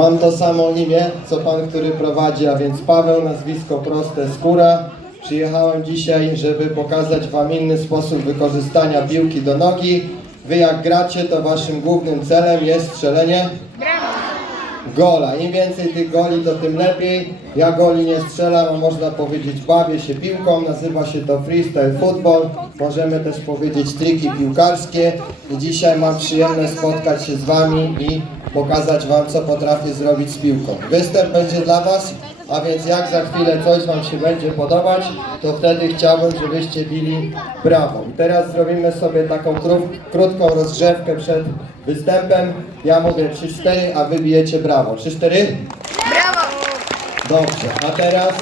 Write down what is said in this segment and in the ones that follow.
Mam to samo imię, co pan, który prowadzi, a więc Paweł, nazwisko proste Skóra. Przyjechałem dzisiaj, żeby pokazać wam inny sposób wykorzystania piłki do nogi. Wy jak gracie, to waszym głównym celem jest strzelenie gola. Im więcej tych goli, to tym lepiej. Ja goli nie strzelam, a można powiedzieć bawię się piłką. Nazywa się to freestyle football. Możemy też powiedzieć triki piłkarskie. I dzisiaj mam przyjemność spotkać się z wami i pokazać wam, co potrafię zrobić z piłką. Występ będzie dla was, a więc jak za chwilę coś wam się będzie podobać, to wtedy chciałbym, żebyście bili brawo. I teraz zrobimy sobie taką kró- krótką rozgrzewkę przed występem. Ja mówię 3-4, a wy bijecie brawo. 3-4? Brawo! Dobrze, a teraz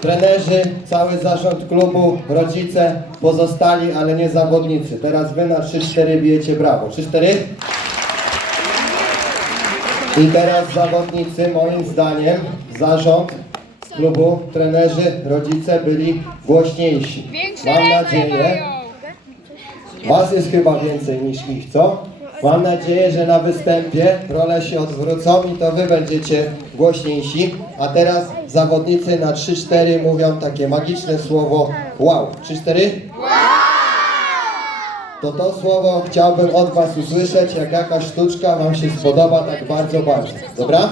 trenerzy, cały zarząd klubu, rodzice, pozostali, ale nie zawodnicy. Teraz wy na 3-4 bijecie brawo. 3-4? I teraz zawodnicy, moim zdaniem, zarząd klubu, trenerzy, rodzice byli głośniejsi. Mam nadzieję, Was jest chyba więcej niż ich, co? Mam nadzieję, że na występie role się odwrócą i to Wy będziecie głośniejsi. A teraz zawodnicy na 3-4 mówią takie magiczne słowo wow. 3-4? To to słowo chciałbym od Was usłyszeć, jak jakaś sztuczka Wam się spodoba tak bardzo, bardzo. Dobra?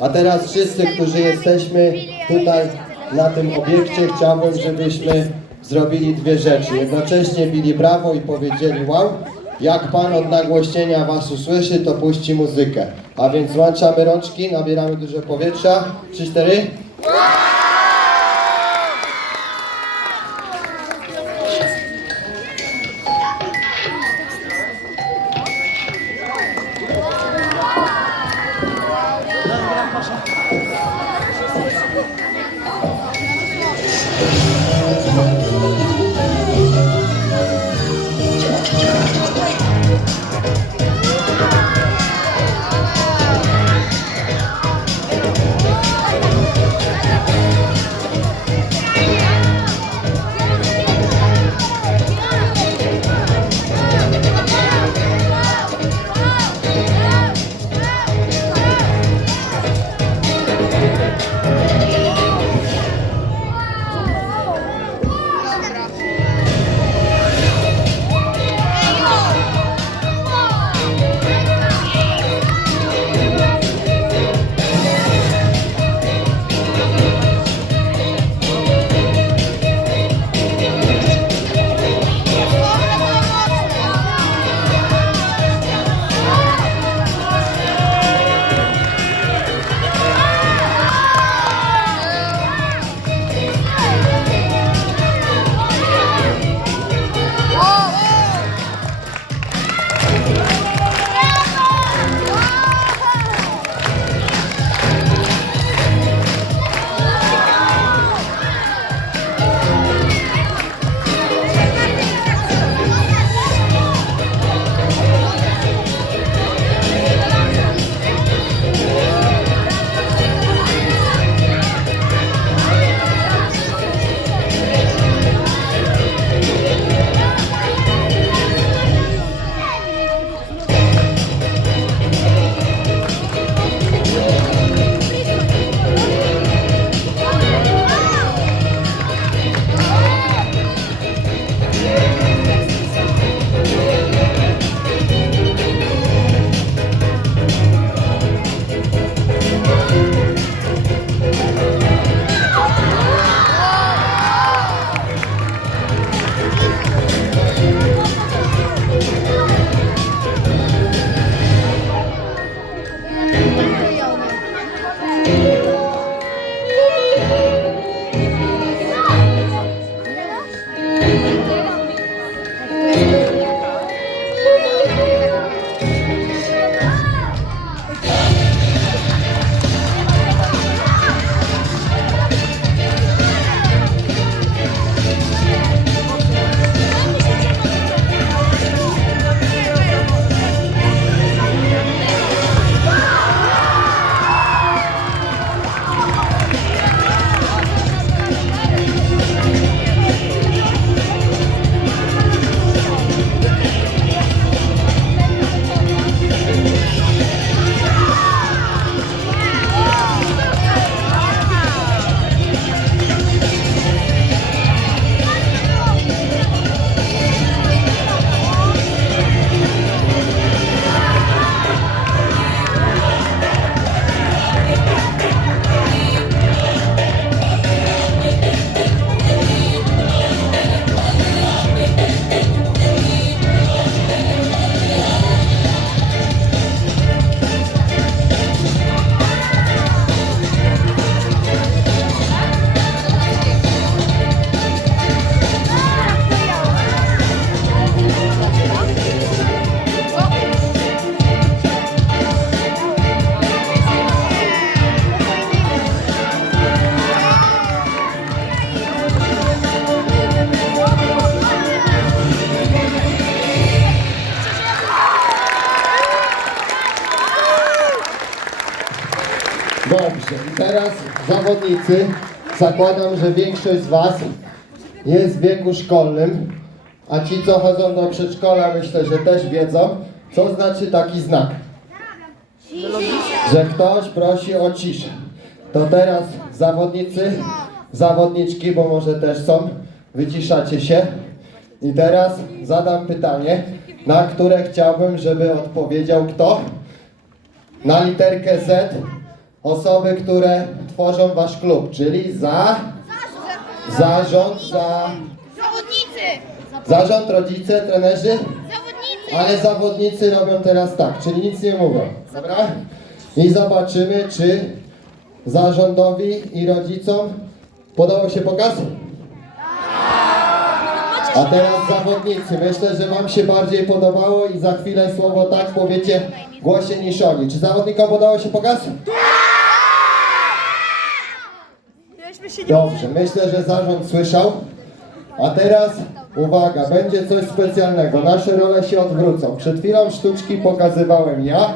A teraz wszyscy, którzy jesteśmy tutaj na tym obiekcie, chciałbym, żebyśmy zrobili dwie rzeczy. Jednocześnie bili brawo i powiedzieli wow. Jak Pan od nagłośnienia Was usłyszy, to puści muzykę. A więc łączamy rączki, nabieramy dużo powietrza. 3-4. Dobrze, zawodnicy. Zakładam, że większość z Was jest w wieku szkolnym, a ci, co chodzą do przedszkola, myślę, że też wiedzą, co znaczy taki znak. Że ktoś prosi o ciszę. To teraz zawodnicy, zawodniczki, bo może też są, wyciszacie się. I teraz zadam pytanie, na które chciałbym, żeby odpowiedział kto? Na literkę Z osoby, które tworzą wasz klub, czyli za, zarząd, za, Zawodnicy! zarząd, rodzice, trenerzy, Zawodnicy! ale zawodnicy robią teraz tak, czyli nic nie mówią, dobra? I zobaczymy, czy zarządowi i rodzicom podobał się pokaz? A teraz zawodnicy, myślę, że wam się bardziej podobało i za chwilę słowo tak powiecie głośniej niż oni. Czy zawodnikom podobał się pokaz? Dobrze, myślę, że zarząd słyszał. A teraz uwaga, będzie coś specjalnego. Nasze role się odwrócą. Przed chwilą sztuczki pokazywałem ja,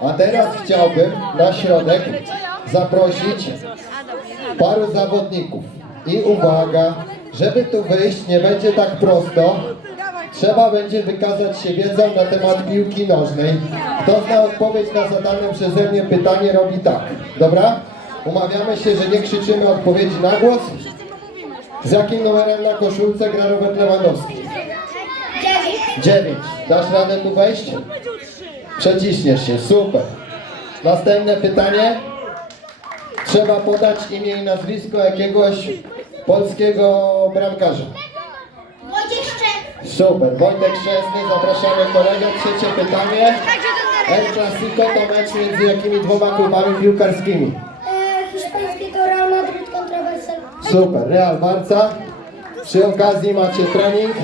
a teraz chciałbym na środek zaprosić paru zawodników. I uwaga, żeby tu wyjść nie będzie tak prosto. Trzeba będzie wykazać się wiedzą na temat piłki nożnej. Kto zna odpowiedź na zadane przeze mnie pytanie, robi tak. Dobra? Umawiamy się, że nie krzyczymy odpowiedzi na głos. Z jakim numerem na koszulce gra Robert Lewandowski? Dziewięć. Dasz radę tu wejść? Przeciśniesz się, super. Następne pytanie. Trzeba podać imię i nazwisko jakiegoś polskiego bramkarza. Wojciech Szczep! Super. Wojtek Szczęsny, zapraszamy kolegę. Trzecie pytanie. El Clasico to mecz między jakimi dwoma klubami piłkarskimi? Super, Real Barca. Przy okazji macie trening.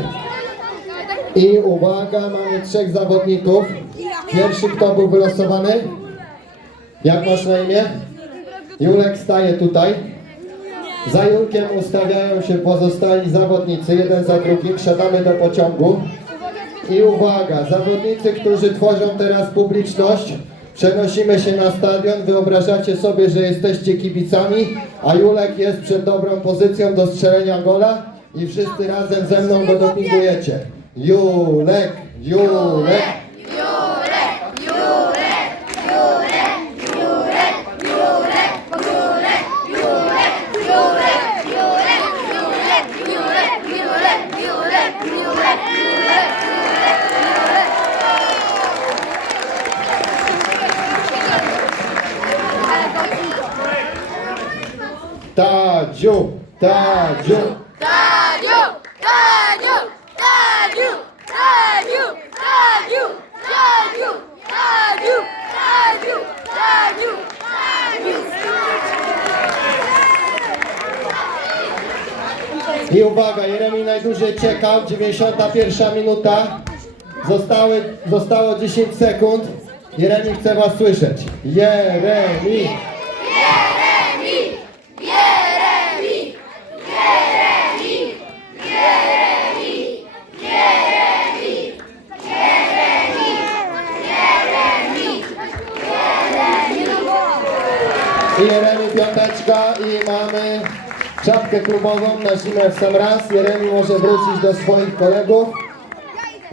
I uwaga, mamy trzech zawodników. Pierwszy kto był wylosowany? Jak masz na imię? Julek staje tutaj. Za Julkiem ustawiają się pozostali zawodnicy, jeden za drugim. Wsiadamy do pociągu. I uwaga, zawodnicy, którzy tworzą teraz publiczność, przenosimy się na stadion, wyobrażacie sobie, że jesteście kibicami, a Julek jest przed dobrą pozycją do strzelenia gola i wszyscy razem ze mną go dopingujecie. Julek, Julek. Tadziu, Tadziu. Tadiu! Tadiu! Tadiu! Tadiu! Tadiu! Tadiu! Tadiu! Tadiu! Tadiu! I uwaga, Jeremi najdłużej czekał, 91 minuta. Zostały, zostało 10 sekund. Jeremi chce was słyszeć. Jeremi. I Jeremi piąteczka i mamy czapkę klubową na zimę w sam raz. Jeremi może wrócić do swoich kolegów.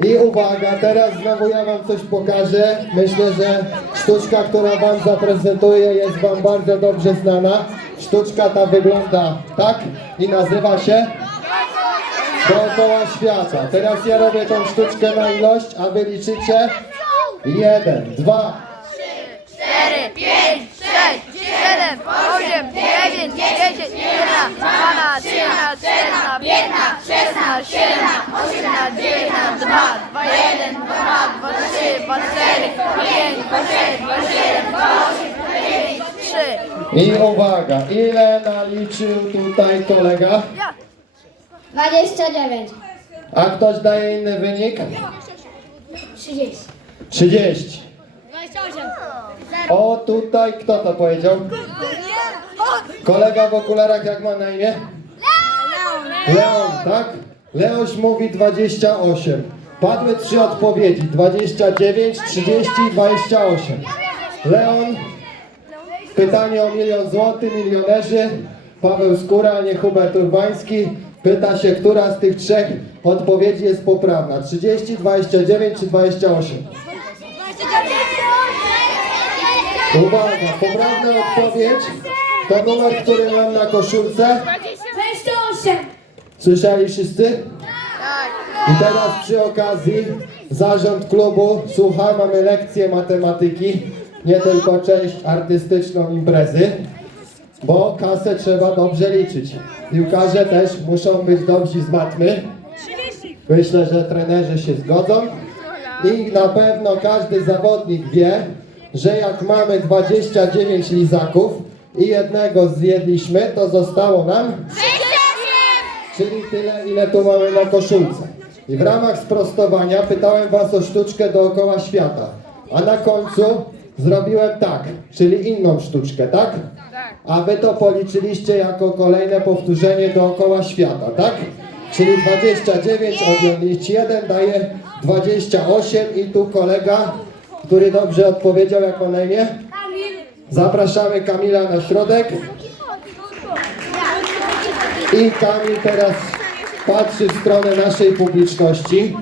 I uwaga, teraz znowu ja wam coś pokażę. Myślę, że sztuczka, która wam zaprezentuję jest wam bardzo dobrze znana. Sztuczka ta wygląda tak i nazywa się Dookoła świata. Teraz ja robię tą sztuczkę na ilość, a wy liczycie. Jeden, dwa, Cztery, pięć, 7, 8, 9, 10, 11, 12, 13, 14, 15, 16, 17, 18, 19, 20, 21, 22, 23, 24, 25, 26, 27, 28, 29, 3. I uwaga, ile naliczył tutaj kolega? 29, A ktoś daje inny wynik? 30. 30. 28. O, tutaj kto to powiedział? Kolega w okularach jak ma na imię? Leon, tak? Leoś mówi 28. Padły trzy odpowiedzi. 29, 30 i 28. Leon, Pytanie o milion złotych, milionerzy. Paweł Skóra, nie Hubert Urbański. Pyta się, która z tych trzech odpowiedzi jest poprawna. 30, 29 czy 28? Uwaga, poprawna odpowiedź to numer, który mam na koszulce. 28. Słyszeli wszyscy? I teraz przy okazji zarząd klubu, słuchaj, mamy lekcję matematyki, nie tylko część artystyczną imprezy, bo kasę trzeba dobrze liczyć. Piłkarze też muszą być dobrzy z matmy. Myślę, że trenerzy się zgodzą. I na pewno każdy zawodnik wie, że jak mamy 29 lizaków i jednego zjedliśmy, to zostało nam czyli tyle, ile tu mamy na koszulce. I w ramach sprostowania pytałem Was o sztuczkę dookoła świata, a na końcu zrobiłem tak, czyli inną sztuczkę, tak? A Wy to policzyliście jako kolejne powtórzenie dookoła świata, tak? Czyli 29 odjąć 1 daje 28 i tu kolega, który dobrze odpowiedział, jak ma na imię? Zapraszamy Kamila na środek. I Kamil teraz patrzy w stronę naszej publiczności.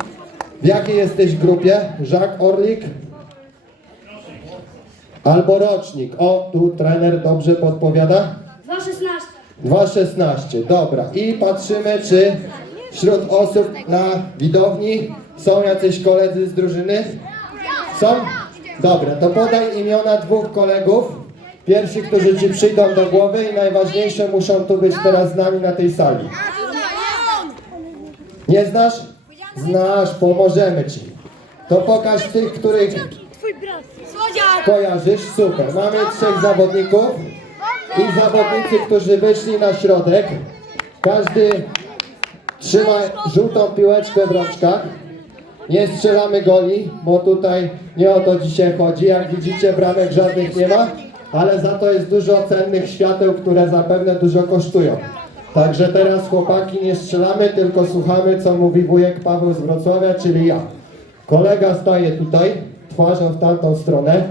W jakiej jesteś grupie? Jacques Orlik? Albo rocznik. O, tu trener dobrze podpowiada. 216. 2.16, dobra. I patrzymy, czy wśród osób na widowni są jacyś koledzy z drużyny? Są? Dobra, to podaj imiona dwóch kolegów. Pierwsi, którzy ci przyjdą do głowy i najważniejsze muszą tu być teraz z nami na tej sali. Nie znasz? Znasz, pomożemy ci. To pokaż tych, których kojarzysz. Super. Mamy trzech zawodników i zawodnicy, którzy wyszli na środek. Każdy trzyma żółtą piłeczkę w rączkach. Nie strzelamy goli, bo tutaj nie o to dzisiaj chodzi. Jak widzicie, bramek żadnych nie ma, ale za to jest dużo cennych świateł, które zapewne dużo kosztują. Także teraz chłopaki nie strzelamy, tylko słuchamy, co mówi wujek Paweł z Wrocławia, czyli ja. Kolega staje tutaj, twarzą w tamtą stronę.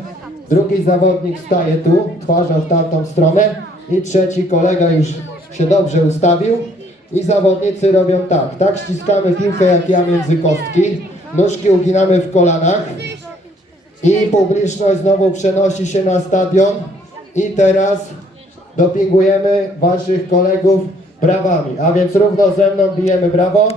Drugi zawodnik staje tu, twarzą w tamtą stronę. I trzeci kolega już się dobrze ustawił. I zawodnicy robią tak. Tak ściskamy piłkę jak ja między kostki. Nóżki uginamy w kolanach. I publiczność znowu przenosi się na stadion. I teraz dopingujemy waszych kolegów brawami. A więc równo ze mną bijemy brawo.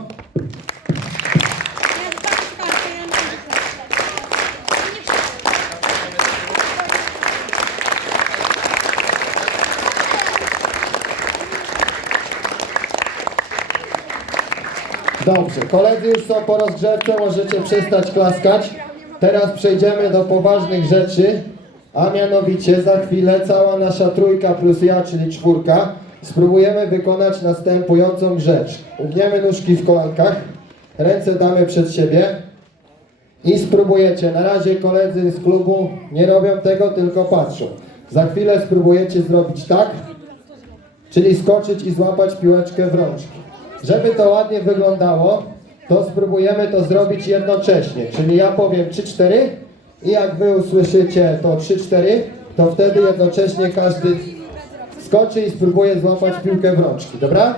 Dobrze, koledzy już są po rozgrzewce, możecie przestać klaskać. Teraz przejdziemy do poważnych rzeczy, a mianowicie za chwilę cała nasza trójka plus ja, czyli czwórka, spróbujemy wykonać następującą rzecz. Ugniemy nóżki w kolankach, ręce damy przed siebie i spróbujecie. Na razie koledzy z klubu nie robią tego, tylko patrzą. Za chwilę spróbujecie zrobić tak, czyli skoczyć i złapać piłeczkę w rączki. Żeby to ładnie wyglądało, to spróbujemy to zrobić jednocześnie. Czyli ja powiem 3-4 i jak wy usłyszycie to 3-4, to wtedy jednocześnie każdy skoczy i spróbuje złapać piłkę w rączki, dobra?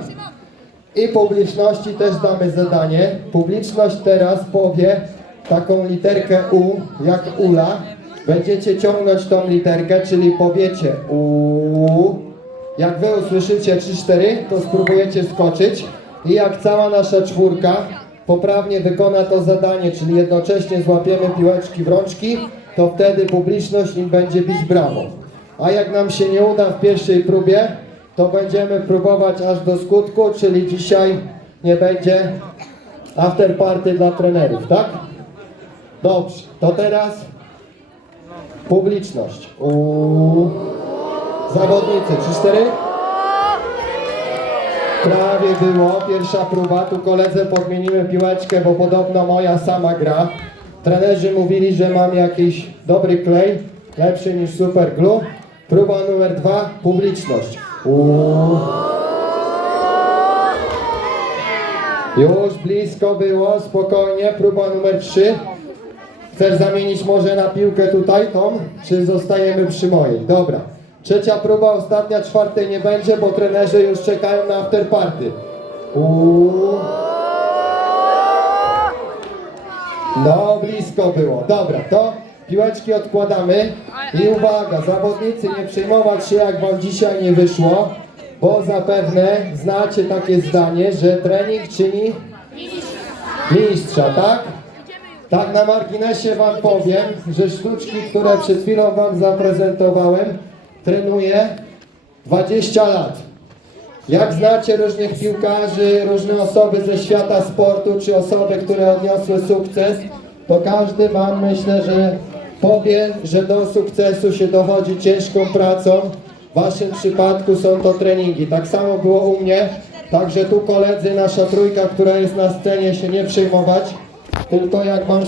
I publiczności też damy zadanie. Publiczność teraz powie taką literkę U, jak Ula. Będziecie ciągnąć tą literkę, czyli powiecie U. Jak wy usłyszycie 3-4, to spróbujecie skoczyć. I jak cała nasza czwórka poprawnie wykona to zadanie, czyli jednocześnie złapiemy piłeczki w rączki, to wtedy publiczność im będzie bić brawo. A jak nam się nie uda w pierwszej próbie, to będziemy próbować aż do skutku, czyli dzisiaj nie będzie after party dla trenerów, tak? Dobrze, to teraz publiczność. Uuu. Zawodnicy, 3-4? Prawie było, pierwsza próba, tu koledze podmienimy piłeczkę, bo podobno moja sama gra. Trenerzy mówili, że mam jakiś dobry klej, lepszy niż super glue. Próba numer dwa, publiczność. Uuu. Już blisko było, spokojnie, próba numer trzy. Chcesz zamienić może na piłkę tutaj tą, czy zostajemy przy mojej? Dobra. Trzecia próba, ostatnia, czwartej nie będzie, bo trenerzy już czekają na afterparty. No, blisko było. Dobra, to piłeczki odkładamy. I uwaga, zawodnicy, nie przejmować się, jak wam dzisiaj nie wyszło, bo zapewne znacie takie zdanie, że trening czyni mistrza, tak? Tak na marginesie wam powiem, że sztuczki, które przed chwilą wam zaprezentowałem, trenuję 20 lat. Jak znacie różnych piłkarzy, różne osoby ze świata sportu, czy osoby, które odniosły sukces, to każdy Wam myślę, że powie, że do sukcesu się dochodzi ciężką pracą. W Waszym przypadku są to treningi. Tak samo było u mnie. Także tu koledzy, nasza trójka, która jest na scenie, się nie przejmować. Tylko jak Wam